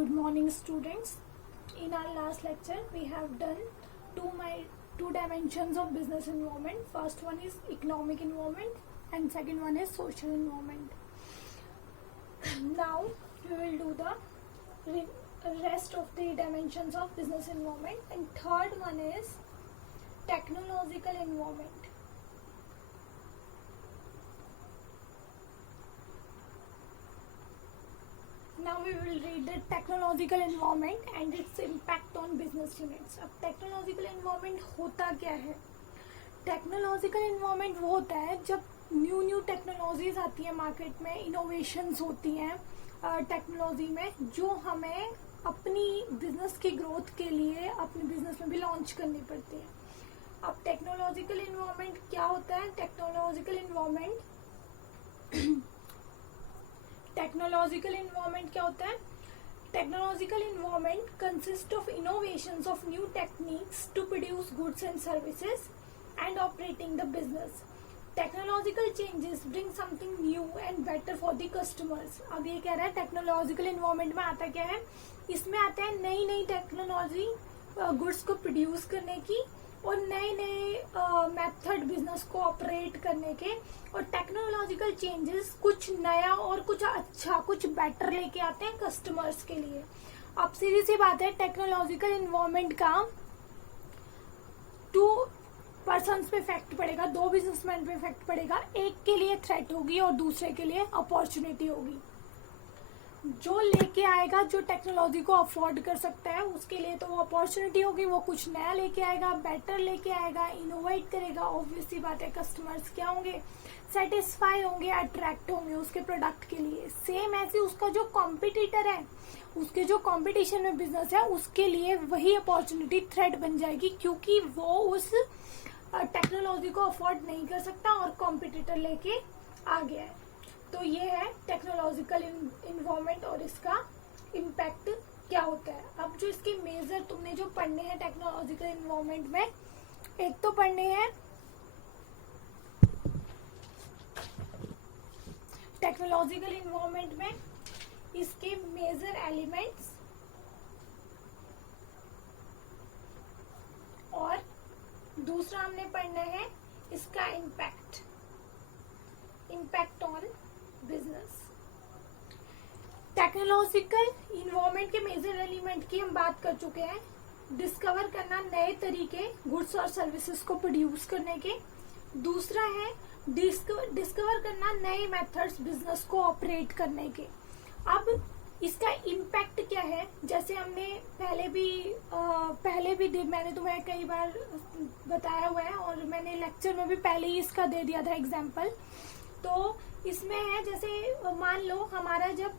Good morning, students. In our last lecture, we have done two dimensions of business environment. First one is economic environment, and second one is social environment. Now we will do the rest of the dimensions of business environment, and third one is technological environment. Now we will read the technological environment and its impact on business units. अब technological environment होता क्या है? Technological environment वो होता है जब new technologies आती है मार्केट में, इनोवेशंस होती हैं टेक्नोलॉजी में, जो हमें अपनी बिजनेस की ग्रोथ के लिए अपने बिजनेस में भी लॉन्च करनी पड़ती है. अब टेक्नोलॉजिकल इन्वायरमेंट क्या होता है? टेक्नोलॉजिकल इन्वायरमेंट क्या होता है? Technological environment consist of innovations of new techniques to produce goods and services and operating the business. Technological changes bring something new and better for the customers. अब ये कह रहा है टेक्नोलॉजिकल इन्वायरमेंट में आता क्या है? इसमें आता है नई टेक्नोलॉजी गुड्स को प्रोड्यूस करने की और नए मेथड बिजनेस को ऑपरेट करने के, और टेक्नोलॉजिकल चेंजेस कुछ नया और कुछ अच्छा, कुछ बेटर लेके आते हैं कस्टमर्स के लिए. अब सीधी सी बात है, टेक्नोलॉजिकल इन्वायरमेंट का 2 पर्सन्स पे इफेक्ट पड़ेगा, 2 बिजनेसमैन पे इफेक्ट पड़ेगा. एक के लिए थ्रेट होगी और दूसरे के लिए अपॉर्चुनिटी होगी. जो लेके आएगा, जो टेक्नोलॉजी को अफोर्ड कर सकता है, उसके लिए तो वो अपॉर्चुनिटी होगी, वो कुछ नया लेके आएगा, बेटर लेके आएगा, इनोवेट करेगा. ऑब्वियसली बात है, कस्टमर्स क्या होंगे? सेटिस्फाई होंगे, अट्रैक्ट होंगे उसके प्रोडक्ट के लिए. सेम ऐसे उसका जो कॉम्पिटिटर है, उसके जो कंपटीशन में बिजनेस है, उसके लिए वही अपॉर्चुनिटी थ्रेट बन जाएगी, क्योंकि वो उस टेक्नोलॉजी को अफोर्ड नहीं कर सकता और कॉम्पिटिटर लेके आ गया है. तो ये है टेक्नोलॉजिकल इन्वायरमेंट और इसका इम्पैक्ट क्या होता है. अब जो इसके मेजर तुमने जो पढ़ने हैं टेक्नोलॉजिकल इन्वायरमेंट में, एक तो पढ़ने हैं टेक्नोलॉजिकल इन्वायरमेंट में इसके मेजर एलिमेंट्स, और दूसरा हमने पढ़ना है इसका impact on business. Technological environment के मेजर एलिमेंट की हम बात कर चुके हैं. डिस्कवर करना नए तरीके गुड्स और सर्विसेज को प्रोड्यूस करने के. दूसरा है डिस्कवर करना नए मेथड्स बिजनेस को ऑपरेट करने के. अब इसका इम्पैक्ट क्या है? जैसे हमने पहले भी मैंने तुम्हें कई बार बताया हुआ है, और मैंने लेक्चर में भी पहले ही इसका दे दिया था एग्जाम्पल. तो इसमें है, जैसे मान लो हमारा जब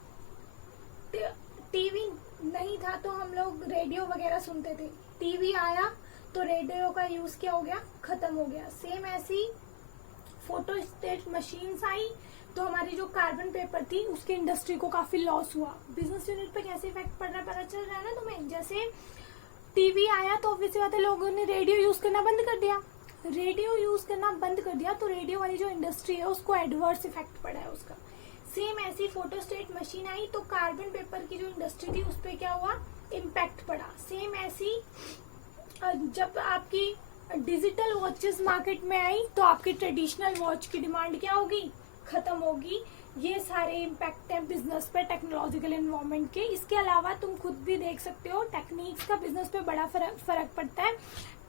टीवी नहीं था तो हम लोग रेडियो वगैरह सुनते थे. टीवी आया तो रेडियो का यूज क्या हो गया? खत्म हो गया. सेम ऐसी फोटोस्टेट मशीन्स आई तो हमारी जो कार्बन पेपर थी उसकी इंडस्ट्री को काफी लॉस हुआ. बिजनेस यूनिट पे कैसे इफेक्ट पड़ रहा है पता चल रहा है ना तुम्हें. जैसे टीवी आया तो ऑब्वियसली बात है, लोगों ने रेडियो यूज करना बंद कर दिया. तो रेडियो वाली जो इंडस्ट्री है उसको एडवर्स इफेक्ट पड़ा है उसका. सेम ऐसी फोटोस्टेट मशीन आई तो कार्बन पेपर की जो इंडस्ट्री थी उस पर क्या हुआ? इम्पैक्ट पड़ा. सेम ऐसी जब आपकी डिजिटल वॉचेस मार्केट में आई तो आपकी ट्रेडिशनल वॉच की डिमांड क्या होगी? खत्म होगी. ये सारे इम्पैक्ट हैं बिजनेस पे टेक्नोलॉजिकल एनवायरनमेंट के. इसके अलावा तुम खुद भी देख सकते हो, टेक्निक्स का बिजनेस पे बड़ा फर्क पड़ता है.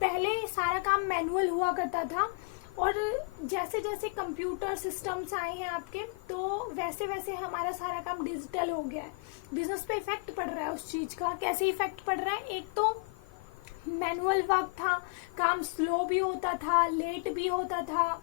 पहले सारा काम मैनुअल हुआ करता था, और जैसे जैसे कंप्यूटर सिस्टम्स आए हैं आपके, तो वैसे वैसे हमारा सारा काम डिजिटल हो गया है. बिजनेस पे इफेक्ट पड़ रहा है उस चीज का. कैसे इफेक्ट पड़ रहा है? एक तो मैनुअल वर्क था, काम स्लो भी होता था, लेट भी होता था.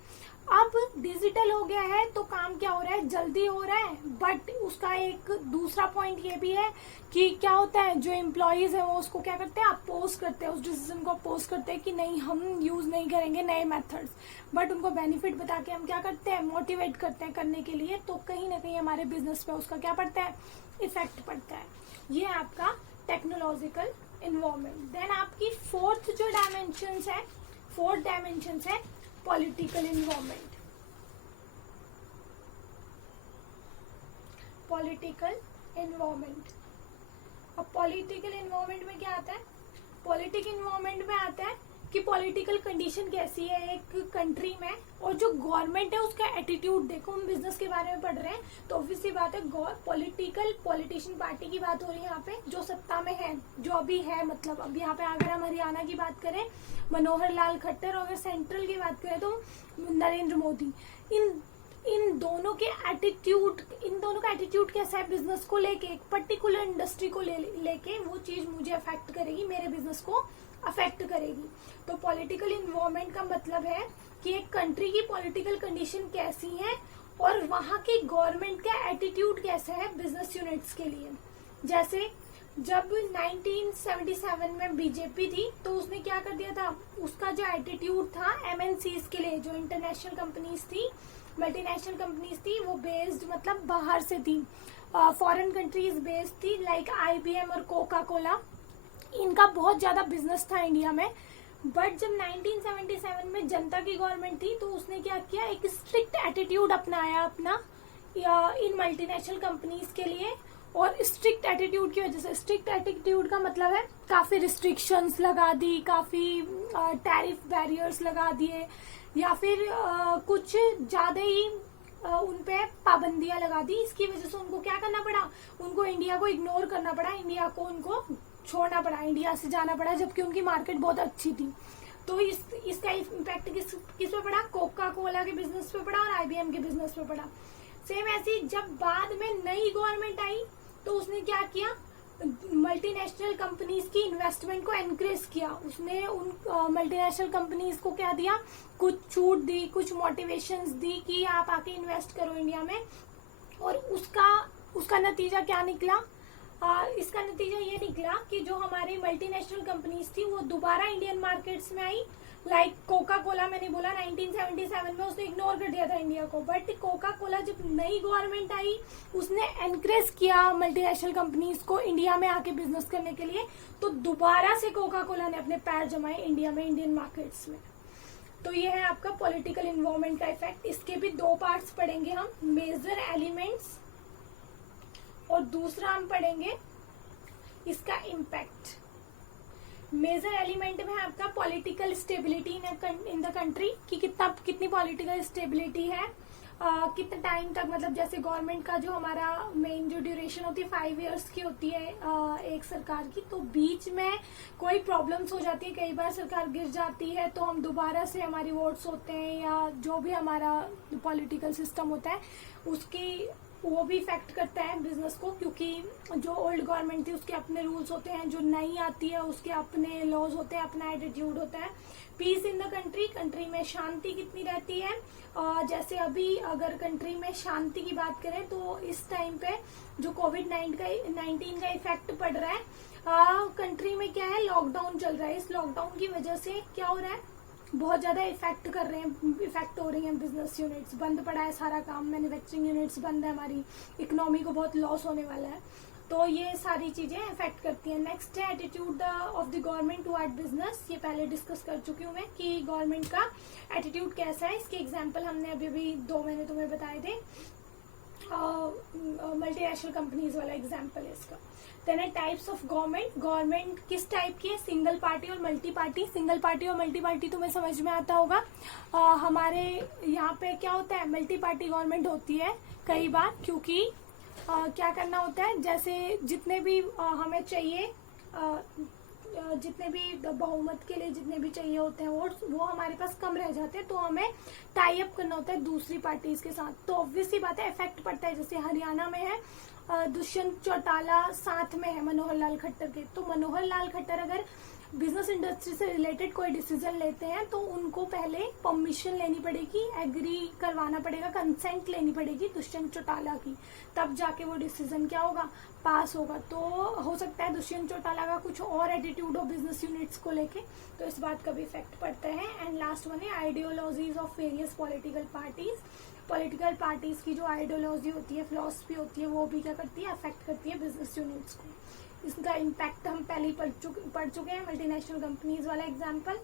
अब डिजिटल हो गया है तो काम क्या हो रहा है? जल्दी हो रहा है. बट उसका एक दूसरा पॉइंट ये भी है कि क्या होता है, जो एम्प्लॉयज है वो उसको क्या करते हैं? अपोज करते हैं, उस डिसीजन को अपोज करते हैं कि नहीं, हम यूज नहीं करेंगे नए मेथड्स. बट उनको बेनिफिट बता के हम क्या करते हैं? मोटिवेट करते हैं करने के लिए. तो कहीं ना कहीं हमारे बिजनेस पे उसका क्या पड़ता है? इफेक्ट पड़ता है. ये आपका टेक्नोलॉजिकल इन्वायरमेंट. देन आपकी फोर्थ डायमेंशन है पॉलिटिकल इन्वायरमेंट. पॉलिटिकल इन्वायरमेंट अब पॉलिटिकल इन्वायरमेंट में क्या आता है, पॉलिटिकल इन्वायरमेंट में आता है कि पॉलिटिकल कंडीशन कैसी है एक कंट्री में, और जो गवर्नमेंट है उसका एटीट्यूड। देखो हम बिजनेस के बारे में पढ़ रहे हैं तो ऑब्वियसली बात है पॉलिटिशियन पार्टी की बात हो रही है यहाँ पे, जो सत्ता में है, जो अभी है। मतलब अब यहाँ पे अगर हम हरियाणा की बात करें मनोहर लाल खट्टर, और अगर सेंट्रल की बात करें तो नरेंद्र मोदी। इन दोनों का एटीट्यूड कैसा है बिजनेस को लेके, एक पर्टिकुलर इंडस्ट्री को लेके वो चीज मुझे अफेक्ट करेगी, मेरे बिजनेस को अफेक्ट करेगी। तो पॉलिटिकल इन्वायरमेंट का मतलब है कि एक कंट्री की पॉलिटिकल कंडीशन कैसी है और वहां की गवर्नमेंट का एटीट्यूड कैसा है बिजनेस यूनिट्स के लिए। जैसे जब 1977 में बीजेपी थी तो उसने क्या कर दिया था, उसका जो एटीट्यूड था एमएनसीज के लिए, जो इंटरनेशनल कंपनीज थी, मल्टीनेशनल कंपनीज थी, वो बेस्ड मतलब बाहर से थी, फॉरेन कंट्रीज बेस्ड थी, लाइक आईबीएम और कोका कोला। इनका बहुत ज्यादा बिजनेस था इंडिया में। बट जब 1977 में जनता की गवर्नमेंट थी तो उसने क्या किया, एक स्ट्रिक्ट एटीट्यूड अपनाया अपना इन मल्टीनेशनल कंपनीज के लिए। और स्ट्रिक्ट एटीट्यूड की वजह से, स्ट्रिक्ट एटीट्यूड का मतलब है काफी रिस्ट्रिक्शंस लगा दी, काफी टैरिफ बैरियर्स लगा दिए, या फिर कुछ ज्यादा ही उन पे पाबंदियां लगा दी। इसकी वजह से उनको क्या करना पड़ा, उनको इंडिया को इग्नोर करना पड़ा, इंडिया को उनको छोड़ना पड़ा, इंडिया से जाना पड़ा, जबकि उनकी मार्केट बहुत अच्छी थी। तो इसका इम्पैक्ट किस पे पड़ा, कोका कोला के बिजनेस पे पड़ा और आईबीएम के बिजनेस पे पड़ा। सेम ऐसी जब बाद में नई गवर्नमेंट आई तो उसने क्या किया, मल्टीनेशनल कंपनीज की इन्वेस्टमेंट को एनकरेज किया। उसने उन मल्टीनेशनल कंपनीज को क्या दिया, कुछ छूट दी, कुछ मोटिवेशंस दी कि आप आके इन्वेस्ट करो इंडिया में। और उसका नतीजा क्या निकला, इसका नतीजा ये निकला कि जो हमारी मल्टीनेशनल कंपनीज थी वो दोबारा इंडियन मार्केट्स में आई। लाइक कोका कोला, मैंने बोला 1977 में उसने इग्नोर कर दिया था इंडिया को, बट कोका कोला जब नई गवर्नमेंट आई उसने एनकरेज किया मल्टीनेशनल कंपनीज को इंडिया में आके बिजनेस करने के लिए। तो दोबारा से कोका कोला ने अपने पैर जमाए इंडिया में, इंडियन मार्केट्स में। तो ये है आपका पॉलिटिकल इन्वायरमेंट का इफेक्ट। इसके भी दो पार्ट्स पढ़ेंगे हम, मेजर एलिमेंट्स, और दूसरा हम पढ़ेंगे इसका इम्पैक्ट। मेजर एलिमेंट में है आपका political stability in the country, कि कितनी पॉलिटिकल स्टेबिलिटी है, कितने टाइम तक, मतलब जैसे गवर्नमेंट का जो हमारा मेन जो ड्यूरेशन होती है 5 इयर्स की होती है एक सरकार की, तो बीच में कोई प्रॉब्लम्स हो जाती है, कई बार सरकार गिर जाती है तो हम दोबारा से, हमारी वोट्स होते हैं या जो भी हमारा पॉलिटिकल सिस्टम होता है उसकी, वो भी इफेक्ट करता है बिजनेस को, क्योंकि जो ओल्ड गवर्नमेंट थी उसके अपने रूल्स होते हैं, जो नई आती है उसके अपने लॉज होते हैं, अपना एटीट्यूड होता है। पीस इन द कंट्री में शांति कितनी रहती है, जैसे अभी अगर कंट्री में शांति की बात करें तो इस टाइम पे जो कोविड-19 का इफेक्ट पड़ रहा है कंट्री में, क्या है, लॉकडाउन चल रहा है। इस लॉकडाउन की वजह से क्या हो रहा है, बहुत ज्यादा इफेक्ट हो रही हैं बिजनेस यूनिट्स, बंद पड़ा है सारा काम, मैन्युफैक्चरिंग यूनिट्स बंद है, हमारी इकोनॉमी को बहुत लॉस होने वाला है। तो ये सारी चीजें इफेक्ट करती हैं। नेक्स्ट है attitude of the government toward business. ये पहले डिस्कस कर चुकी हूँ मैं कि गवर्नमेंट का एटीट्यूड कैसा है। इसके एग्जाम्पल हमने अभी 2 महीने तुम्हें बताए थे, मल्टीनेशनल कंपनीज वाला एग्जाम्पल है इसका। देन है टाइप्स ऑफ गवर्नमेंट किस टाइप की है, सिंगल पार्टी और मल्टी पार्टी। सिंगल पार्टी और मल्टी पार्टी तुम्हें समझ में आता होगा। हमारे यहाँ पे क्या होता है, मल्टी पार्टी गवर्नमेंट होती है कई बार, क्योंकि क्या करना होता है, जैसे जितने भी हमें चाहिए, जितने भी बहुमत के लिए जितने भी चाहिए होते हैं वोट्स, वो हमारे पास कम रह जाते हैं, तो हमें टाई अप करना होता है दूसरी पार्टीज के साथ। तो ऑब्वियसली बात है इफेक्ट पड़ता है। जैसे हरियाणा में है दुष्यंत चौटाला साथ में है मनोहर लाल खट्टर के, तो मनोहर लाल खट्टर अगर बिजनेस इंडस्ट्री से रिलेटेड कोई डिसीजन लेते हैं तो उनको पहले परमिशन लेनी पड़ेगी, एग्री करवाना पड़ेगा, कंसेंट लेनी पड़ेगी दुष्यंत चौटाला की, तब जाके वो डिसीजन क्या होगा, पास होगा। तो हो सकता है दुष्यंत चौटाला का कुछ और एटीट्यूड हो बिजनेस यूनिट्स को लेके, तो इस बात का भी इफेक्ट पड़ता है। एंड लास्ट वन है ideologies of various political parties. Political parties की जो आइडियोलॉजी होती है, फिलॉसफी होती है, वो भी क्या करती है, अफेक्ट करती है बिजनेस यूनिट्स को। इसका इम्पैक्ट हम पहले ही पढ़ चुके हैं, मल्टीनेशनल कंपनीज वाला एग्जाम्पल।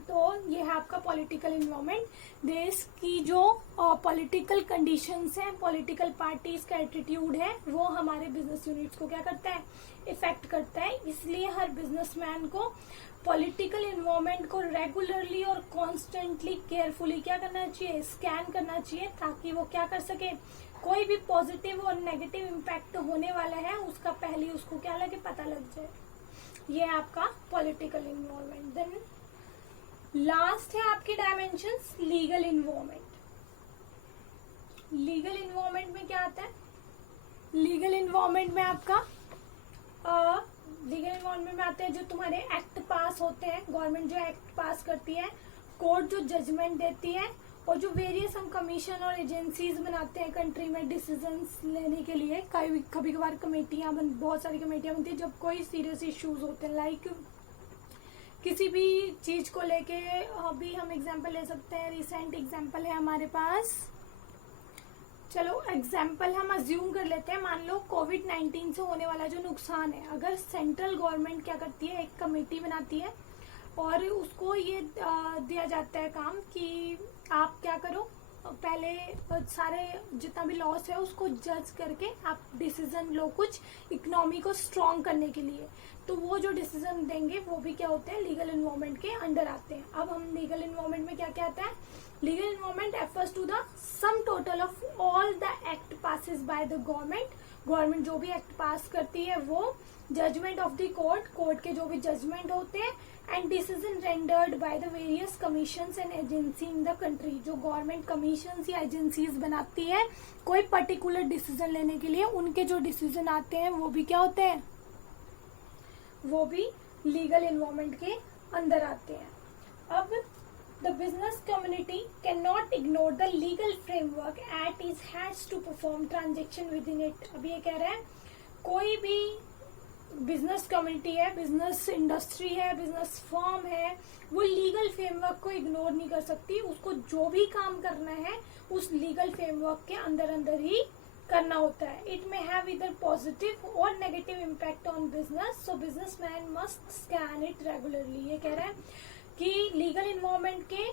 तो ये है आपका पॉलिटिकल इन्वायरमेंट। देश की जो पॉलिटिकल कंडीशंस हैं, पॉलिटिकल पार्टीज का एटीट्यूड है, वो हमारे बिजनेस यूनिट्स को क्या करता है, इफेक्ट करता है। इसलिए हर बिजनेसमैन को पॉलिटिकल इन्वायरमेंट को रेगुलरली और कॉन्स्टेंटली केयरफुली क्या करना चाहिए, स्कैन करना चाहिए, ताकि वो क्या कर सके, कोई भी पॉजिटिव और नेगेटिव इम्पैक्ट होने वाला है उसका पहले उसको क्या लगे, पता लग जाए। ये है आपका पॉलिटिकल इन्वायरमेंट। देन लास्ट है आपके dimensions legal environment. Legal environment में क्या आता है, लीगल इन्वायरमेंट में आपका लीगल इन्वायरमेंट में आते हैं जो तुम्हारे एक्ट पास होते हैं, गवर्नमेंट जो एक्ट पास करती है, कोर्ट जो जजमेंट देती है, और जो वेरियस हम कमीशन और एजेंसीज बनाते हैं कंट्री में डिसीजंस लेने के लिए। कभी कभार कमेटियां बहुत सारी कमेटियां बनती है जब कोई सीरियस इश्यूज होते हैं, लाइक किसी भी चीज को लेके। अभी हम एग्जांपल ले सकते हैं, रिसेंट एग्जांपल है हमारे पास, चलो एग्जांपल हम अज्यूम कर लेते हैं, मान लो कोविड-19 से होने वाला जो नुकसान है, अगर सेंट्रल गवर्नमेंट क्या करती है, एक कमेटी बनाती है और उसको ये दिया जाता है काम कि आप क्या करो, पहले सारे जितना भी लॉस है उसको जज करके आप डिसीजन लो कुछ इकोनॉमी को स्ट्रॉन्ग करने के लिए। तो वो जो डिसीजन देंगे वो भी क्या होते हैं, लीगल इन्वायरमेंट के अंडर आते हैं। अब हम लीगल इन्वायरमेंट में क्या क्या आता है, legal environment refers to the sum total of all the act passes by the government. Government जो भी एक्ट पास करती है वो, judgement of the court, court के जो भी जजमेंट होते हैं, and decision rendered by the various commissions and agency in the country. जो गवर्नमेंट कमीशंस या एजेंसीज बनाती है कोई पर्टिकुलर डिसीजन लेने के लिए, उनके जो डिसीजन आते हैं वो भी क्या होते हैं, वो भी लीगल इन्वायरमेंट के अंदर आते हैं। अब the business community can not ignore the legal framework at is has to perform transaction within it. अब ये कह रहे हैं कोई भी बिजनेस कम्युनिटी है, बिजनेस इंडस्ट्री है, बिजनेस फर्म है, वो लीगल फ्रेमवर्क को इग्नोर नहीं कर सकती। उसको जो भी काम करना है उस लीगल फ्रेमवर्क के अंदर अंदर ही करना होता है। इट मे हैव इधर पॉजिटिव और negative impact on business, so businessman must scan it regularly. ये कह रहा है कि लीगल इन्वायरमेंट के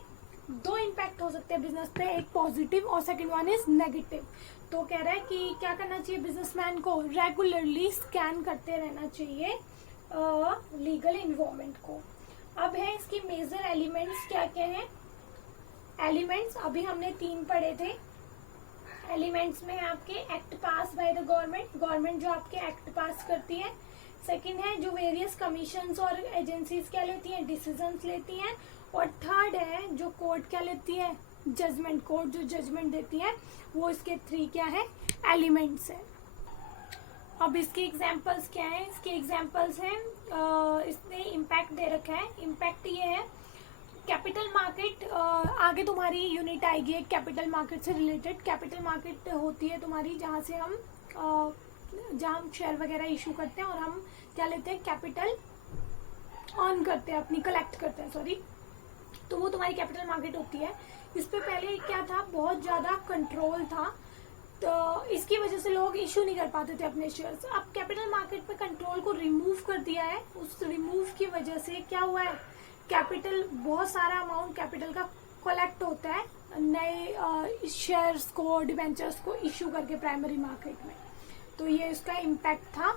दो इम्पैक्ट हो सकते हैं बिजनेस पे, एक पॉजिटिव और सेकंड वन इज नेगेटिव। तो कह रहा है कि क्या करना चाहिए, बिजनेसमैन को रेगुलरली स्कैन करते रहना चाहिए लीगल इन्वायरमेंट को। अब है इसकी मेजर एलिमेंट्स क्या क्या हैं। एलिमेंट्स अभी हमने 3 पढ़े थे। एलिमेंट्स में है आपके act pass bye the government, government जो आपके एक्ट पास करती है। सेकंड है जो वेरियस कमीशंस और एजेंसीज क्या लेती हैं, डिसीजंस लेती हैं। और थर्ड है जो कोर्ट क्या लेती है, जजमेंट, कोर्ट जो जजमेंट देती है। वो इसके 3 क्या है, एलिमेंट्स है। अब इसके एग्जांपल्स क्या है, इसके एग्जांपल्स हैं, इसने इम्पैक्ट दे रखा है। इम्पैक्ट ये है कैपिटल मार्केट, आगे तुम्हारी यूनिट आएगी एक कैपिटल मार्केट से रिलेटेड। कैपिटल मार्केट होती है तुम्हारी जहाँ से हम जहाँ हम शेयर वगैरह इशू करते हैं और हम क्या लेते हैं, कैपिटल अर्न करते हैं, अपनी कलेक्ट करते हैं, सॉरी। तो वो तुम्हारी कैपिटल मार्केट होती है। इस पे पहले क्या था, बहुत ज्यादा कंट्रोल था, तो इसकी वजह से लोग इशू नहीं कर पाते थे अपने शेयर्स। अब कैपिटल मार्केट पे कंट्रोल को रिमूव कर दिया है। उस रिमूव की वजह से क्या हुआ है, कैपिटल, बहुत सारा अमाउंट कैपिटल का कलेक्ट होता है नए शेयर्स को, डिबेंचर्स को इशू करके प्राइमरी मार्केट में। तो ये इसका इम्पैक्ट था।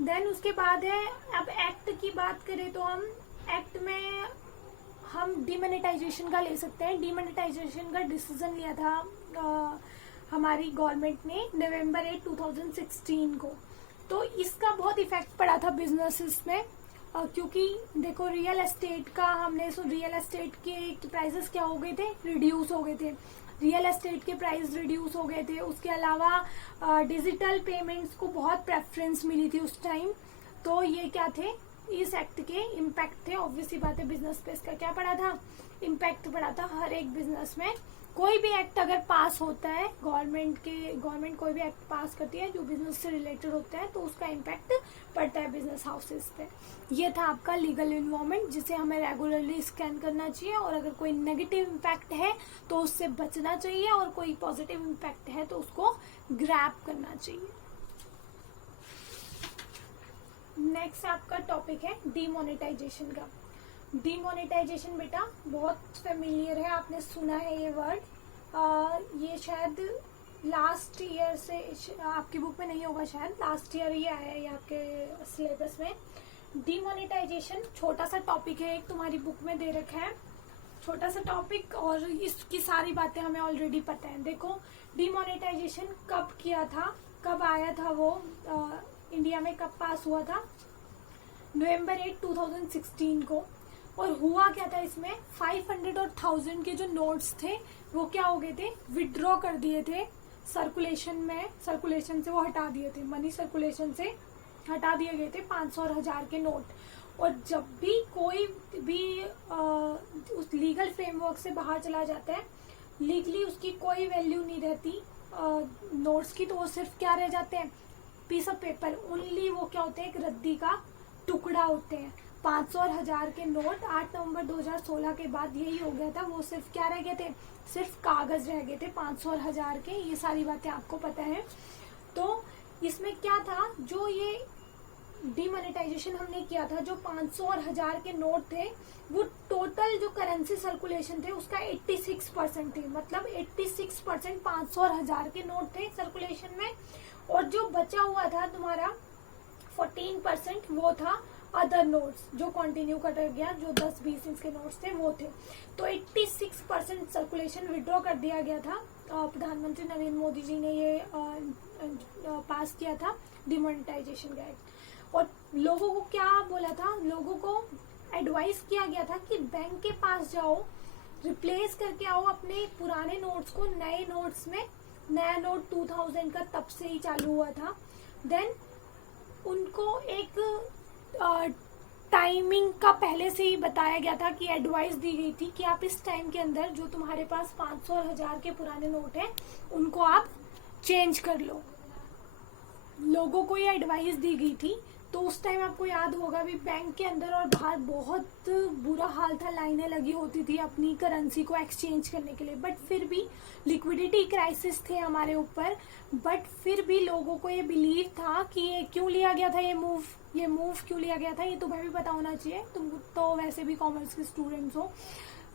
देन उसके बाद है, अब एक्ट की बात करें तो हम एक्ट में हम डीमोनेटाइजेशन का ले सकते हैं। डीमोनेटाइजेशन का डिसीजन लिया था हमारी गवर्नमेंट ने नवंबर 8, 2016 को। तो इसका बहुत इफेक्ट पड़ा था बिजनेसेस में, क्योंकि देखो रियल एस्टेट का हमने रियल एस्टेट के प्राइसेस क्या हो गए थे, रिड्यूस हो गए थे। रियल एस्टेट के प्राइस रिड्यूस हो गए थे। उसके अलावा डिजिटल पेमेंट्स को बहुत प्रेफरेंस मिली थी उस टाइम। तो ये क्या थे, इस एक्ट के इम्पैक्ट थे। ऑब्वियसली बात है, बिजनेस पे इसका क्या पड़ा था, इम्पैक्ट पड़ा था। हर एक बिजनेस में कोई भी एक्ट अगर पास होता है, गवर्नमेंट कोई भी एक्ट पास करती है जो बिजनेस से रिलेटेड होता है, तो उसका इम्पैक्ट पड़ता है बिजनेस हाउसेस पे। ये था आपका लीगल इन्वायरमेंट, जिसे हमें रेगुलरली स्कैन करना चाहिए। और अगर कोई नेगेटिव इम्पैक्ट है तो उससे बचना चाहिए, और कोई पॉजिटिव इम्पैक्ट है तो उसको ग्रैब करना चाहिए। नेक्स्ट आपका टॉपिक है डीमोनेटाइजेशन का। डीमोनेटाइजेशन बेटा बहुत फेमिलियर है, आपने सुना है ये वर्ड। ये शायद लास्ट ईयर से आपकी बुक में नहीं होगा, शायद लास्ट ईयर ही आया है आपके सिलेबस में। डीमोनेटाइजेशन छोटा सा टॉपिक है, एक तुम्हारी बुक में दे रखा है छोटा सा टॉपिक, और इसकी सारी बातें हमें ऑलरेडी पता है। देखो डीमोनेटाइजेशन कब किया था, कब आया था वो, इंडिया में कब पास हुआ था, नवंबर 8, 2016 को। और हुआ क्या था इसमें, 500 और 1000 के जो नोट्स थे वो क्या हो गए थे, विड्रॉ कर दिए थे सर्कुलेशन में, सर्कुलेशन से वो हटा दिए थे, मनी सर्कुलेशन से हटा दिए गए थे 500 और 1000 के नोट। और जब भी कोई भी उस लीगल फ्रेमवर्क से बाहर चला जाता है, लीगली उसकी कोई वैल्यू नहीं रहती नोट्स की, तो वो सिर्फ क्या रह जाते हैं, पीस ऑफ पेपर ओनली। वो क्या होते हैं, एक रद्दी का टुकड़ा होते हैं। 500 और 1000 के नोट 8 नवंबर 2016 के बाद यही हो गया था, वो सिर्फ क्या रह गए थे, सिर्फ कागज रह गए थे 500 और 1000 के। ये सारी बातें आपको पता है। तो इसमें क्या था, जो ये डीमोनेटाइजेशन हमने किया था, जो 500 और 1000 के नोट थे, वो टोटल जो करेंसी सर्कुलेशन थे उसका 86% थे। मतलब 86% 500 और 1000 के नोट थे सर्कुलेशन में, और जो बचा हुआ था तुम्हारा 14% वो था अदर नोट्स, जो कंटिन्यू कर गया, जो 10-20 इंच के नोट्स थे वो थे। तो 86% सर्कुलेशन विड्रॉ कर दिया गया था। प्रधानमंत्री नरेंद्र मोदी जी ने ये पास किया था डिमोनेटाइजेशन का एक्ट। और लोगों को क्या बोला था, लोगों को एडवाइस किया गया था कि बैंक के पास जाओ, रिप्लेस करके आओ अपने पुराने नोट्स को नए नोट्स में। नया नोट 2000 का तब से ही चालू हुआ था। देन उनको एक टाइमिंग का पहले से ही बताया गया था कि एडवाइस दी गई थी कि आप इस टाइम के अंदर जो तुम्हारे पास 500 और 1000 के पुराने नोट हैं उनको आप चेंज कर लो। लोगों को ये एडवाइस दी गई थी। तो उस टाइम आपको याद होगा भी बैंक के अंदर और बाहर बहुत बुरा हाल था, लाइनें लगी होती थी अपनी करेंसी को एक्सचेंज करने के लिए। बट फिर भी लिक्विडिटी क्राइसिस थे हमारे ऊपर, बट फिर भी लोगों को ये बिलीव था कि ये क्यों लिया गया था, ये मूव क्यों लिया गया था, ये तुम्हें भी पता होना चाहिए, तुम तो वैसे भी कॉमर्स के स्टूडेंट्स हो।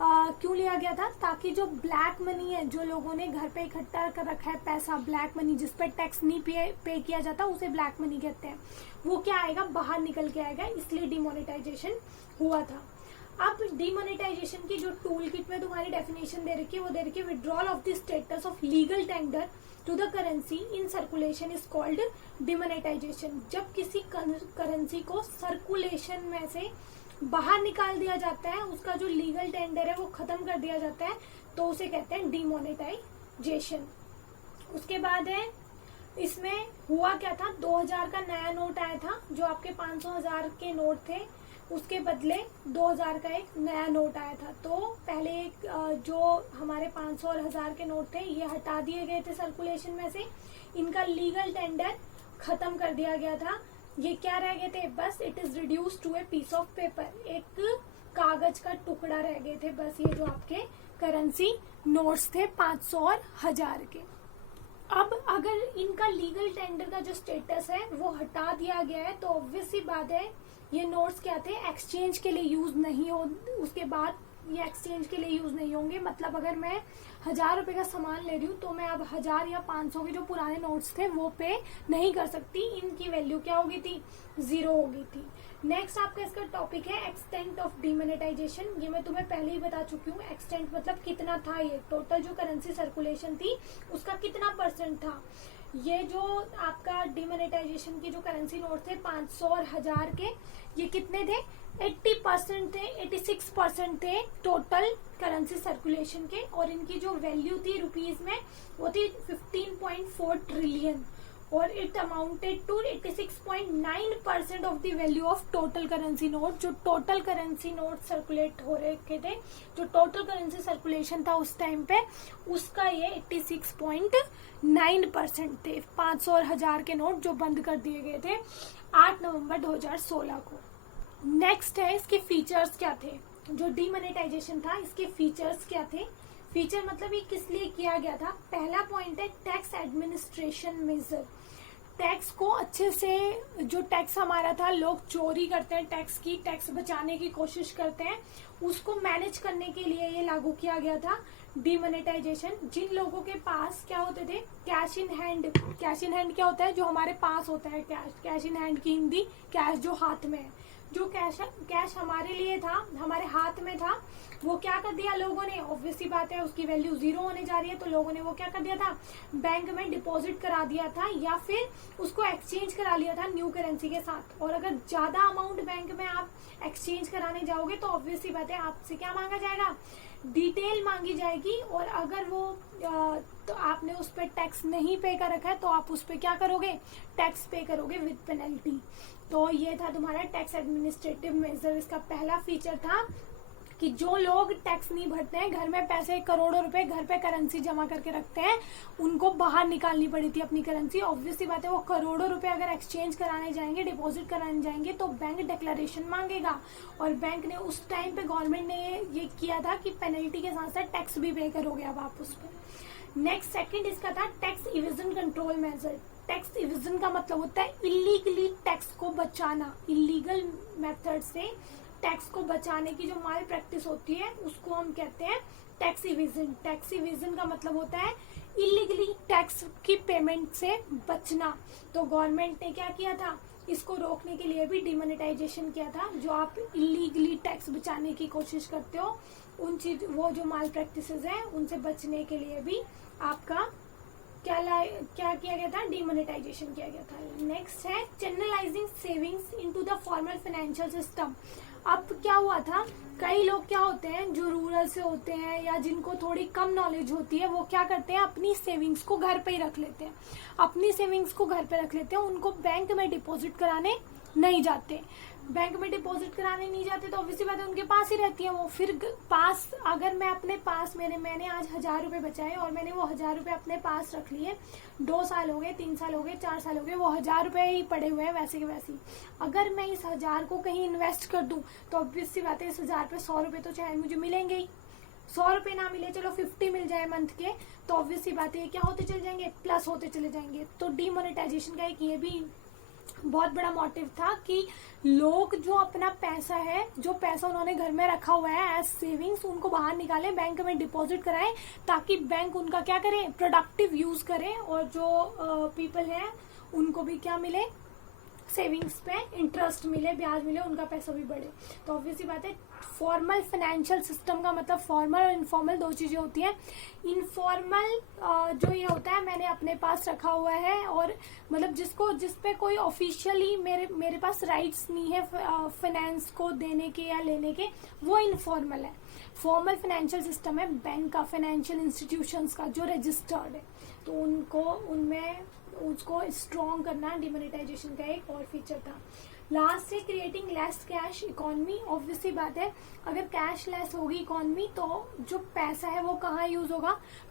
क्यों लिया गया था, ताकि जो ब्लैक मनी है, जो लोगों ने घर पे इकट्ठा कर रखा है पैसा, ब्लैक मनी जिस पे टैक्स नहीं पे किया जाता उसे ब्लैक मनी कहते हैं, वो क्या आएगा, बाहर निकल के आएगा। इसलिए डिमोनेटाइजेशन हुआ था। अब डिमोनेटाइजेशन की जो टूल किट में तुम्हारी डेफिनेशन दे रखी है, वो दे रखी है, withdrawal of the status of legal tender to the currency in circulation is called demonetisation. जब किसी करेंसी को सर्कुलेशन में से बाहर निकाल दिया जाता है, उसका जो लीगल टेंडर है वो खत्म कर दिया जाता है, तो उसे कहते हैं डिमोनेटाइजेशन। उसके बाद है, इसमें हुआ क्या था, 2000 का नया नोट आया था, जो आपके 500-1000 के नोट थे उसके बदले 2000 का एक नया नोट आया था। तो पहले जो हमारे 500 और 1000 के नोट थे ये हटा दिए गए थे सर्कुलेशन में से, इनका लीगल टेंडर खत्म कर दिया गया था। ये क्या रह गए थे, बस it is reduce to a piece of paper, एक कागज का टुकड़ा रह गए थे बस, ये जो आपके करेंसी नोट्स थे 500 और 1000 के। अब अगर इनका लीगल टेंडर का जो स्टेटस है वो हटा दिया गया है, तो ऑब्वियस सी बात है ये नोट्स क्या थे, एक्सचेंज के लिए यूज नहीं हो, उसके बाद ये एक्सचेंज के लिए यूज नहीं होंगे। मतलब अगर मैं 1000 रुपए का सामान ले रही हूँ तो मैं अब 1000 या 500 के जो पुराने नोट्स थे वो पे नहीं कर सकती, इनकी वैल्यू क्या हो गई थी, 0 हो गई थी। नेक्स्ट आपका इसका टॉपिक है एक्सटेंट ऑफ डिमोनेटाइजेशन। ये मैं तुम्हें पहले ही बता चुकी हूँ, एक्सटेंट मतलब कितना था, ये टोटल जो करेंसी सर्कुलेशन थी उसका कितना % था। ये जो आपका डिमोनेटाइजेशन की जो करेंसी नोट थे 500 और 1000 के, ये कितने थे, 80% थे, 86% थे टोटल करेंसी सर्कुलेशन के। और इनकी जो वैल्यू थी रुपीज में वो थी 15.4 ट्रिलियन, और and it amounted 86.9% of the value of total currency note. जो टोटल करेंसी नोट सर्कुलेट हो रखे थे, जो टोटल करेंसी सर्कुलेशन था उस टाइम पे, उसका ये 86.9% थे 500 और 1000 के नोट, जो बंद कर दिए गए थे 8 नवंबर 2016 को। नेक्स्ट है, इसके फीचर्स क्या थे, जो डिमोनेटाइजेशन था इसके फीचर्स क्या थे। फीचर मतलब ये किस लिए किया गया था। पहला पॉइंट है टैक्स एडमिनिस्ट्रेशन मेजर। टैक्स को अच्छे से, जो टैक्स हमारा था, लोग चोरी करते हैं टैक्स की, टैक्स बचाने की कोशिश करते हैं, उसको मैनेज करने के लिए ये लागू किया गया था डीमोनेटाइजेशन। जिन लोगों के पास क्या होते थे, cash in hand. Cash in hand क्या होता है, जो हमारे पास होता है कैश। कैश इन हैंड की हिंदी कैश, जो हाथ में है। जो कैश हमारे लिए था, हमारे हाथ में था, वो क्या कर दिया लोगों ने, ऑब्वियस सी बात है उसकी वैल्यू 0 होने जा रही है, तो लोगों ने वो क्या कर दिया था, बैंक में डिपॉजिट करा दिया था, या फिर उसको एक्सचेंज करा लिया था न्यू करेंसी के साथ। और अगर ज्यादा अमाउंट बैंक में आप एक्सचेंज कराने जाओगे तो ऑब्वियस सी बात है आपसे क्या मांगा जाएगा, डिटेल मांगी जाएगी। और अगर वो तो आपने उस पर टैक्स नहीं पे कर रखा है तो आप उस पर क्या करोगे, टैक्स पे करोगे विद पेनल्टी। तो ये था तुम्हारा टैक्स एडमिनिस्ट्रेटिव मेजर। इसका पहला फीचर था कि जो लोग टैक्स नहीं भरते हैं, घर में पैसे करोड़ों रुपए घर पे करेंसी जमा करके रखते हैं, उनको बाहर निकालनी पड़ी थी अपनी करेंसी। ऑब्वियस सी बात है वो करोड़ों रुपए अगर एक्सचेंज कराने जाएंगे, डिपॉजिट कराने जाएंगे, तो बैंक डिक्लेरेशन मांगेगा। और बैंक ने उस टाइम पे, गवर्नमेंट ने ये किया था कि पेनल्टी के साथ साथ टैक्स भी पे करोगे अब आप उस पर। नेक्स्ट सेकंड इसका था tax evasion control measure. Tax evasion का मतलब होता है इलीगली टैक्स को बचाना। इलीगल मेथड से टैक्स को बचाने की जो माल प्रैक्टिस होती है उसको हम कहते हैं टैक्स इवेजन। टैक्स इवेजन का मतलब होता है इलीगली टैक्स की पेमेंट से बचना। तो गवर्नमेंट ने क्या किया था, इसको रोकने के लिए भी डिमोनेटाइजेशन किया था। जो आप इलीगली टैक्स बचाने की कोशिश करते हो, उन चीज, वो जो माल प्रैक्टिसेस हैं उनसे बचने के लिए भी आपका क्या किया गया था, डिमोनेटाइजेशन किया गया था। नेक्स्ट है channelising savings into the formal financial system. अब क्या हुआ था, कई लोग क्या होते हैं जो रूरल से होते हैं या जिनको थोड़ी कम नॉलेज होती है, वो क्या करते हैं, अपनी सेविंग्स को घर पे ही रख लेते हैं। अपनी सेविंग्स को घर पे रख लेते हैं, उनको बैंक में डिपॉजिट कराने नहीं जाते। बैंक में डिपॉजिट कराने नहीं जाते तो ऑब्वियसली बात है उनके पास ही रहती है वो। फिर पास, अगर मैं अपने पास, मैंने आज 1000 रुपए बचाए और मैंने वो 1000 रुपए अपने पास रख लिए, 2 साल हो गए, 3 साल हो गए, 4 साल हो गए, वो 1000 रुपए ही पड़े हुए हैं वैसे के वैसे ही। अगर मैं इस 1000 को कहीं इन्वेस्ट कर दूं तो ऑब्वियस सी बात है इस 1000 पे 100 रुपए तो चाहे मुझे मिलेंगे ही। 100 रुपए ना मिले, चलो 50 मिल जाए मंथ के, तो ऑब्वियस सी बात है क्या होते चले जाएंगे, प्लस होते चले जाएंगे। तो डीमोनेटाइजेशन का एक ये भी बहुत बड़ा मोटिव था कि लोग जो अपना पैसा है, जो पैसा उन्होंने घर में रखा हुआ है एज सेविंग्स, उनको बाहर निकालें, बैंक में डिपॉजिट कराएं, ताकि बैंक उनका क्या करे, प्रोडक्टिव यूज करें। और जो पीपल है उनको भी क्या मिले, सेविंग्स पे इंटरेस्ट मिले, ब्याज मिले, उनका पैसा भी बढ़े। तो ऑब्वियसली बात है फॉर्मल फाइनेंशियल सिस्टम का मतलब फॉर्मल और इनफॉर्मल दो चीजें होती हैं। इनफॉर्मल जो ये होता है मैंने अपने पास रखा हुआ है और मतलब जिसपे कोई ऑफिशियली मेरे पास राइट्स नहीं है फाइनेंस को देने के या लेने के, वो इनफॉर्मल है। फॉर्मल फाइनेंशियल सिस्टम है बैंक का, फाइनेंशियल इंस्टीट्यूशंस का जो रजिस्टर्ड है, तो उनमें उसको स्ट्रॉन्ग करना डिमोनेटाइजेशन का एक और फीचर था। लास्ट है creating less cash economy. Obviously बात है अगर कैश लेस होगी इकोनॉमी तो जो पैसा है वो कहाँ यूज होगा,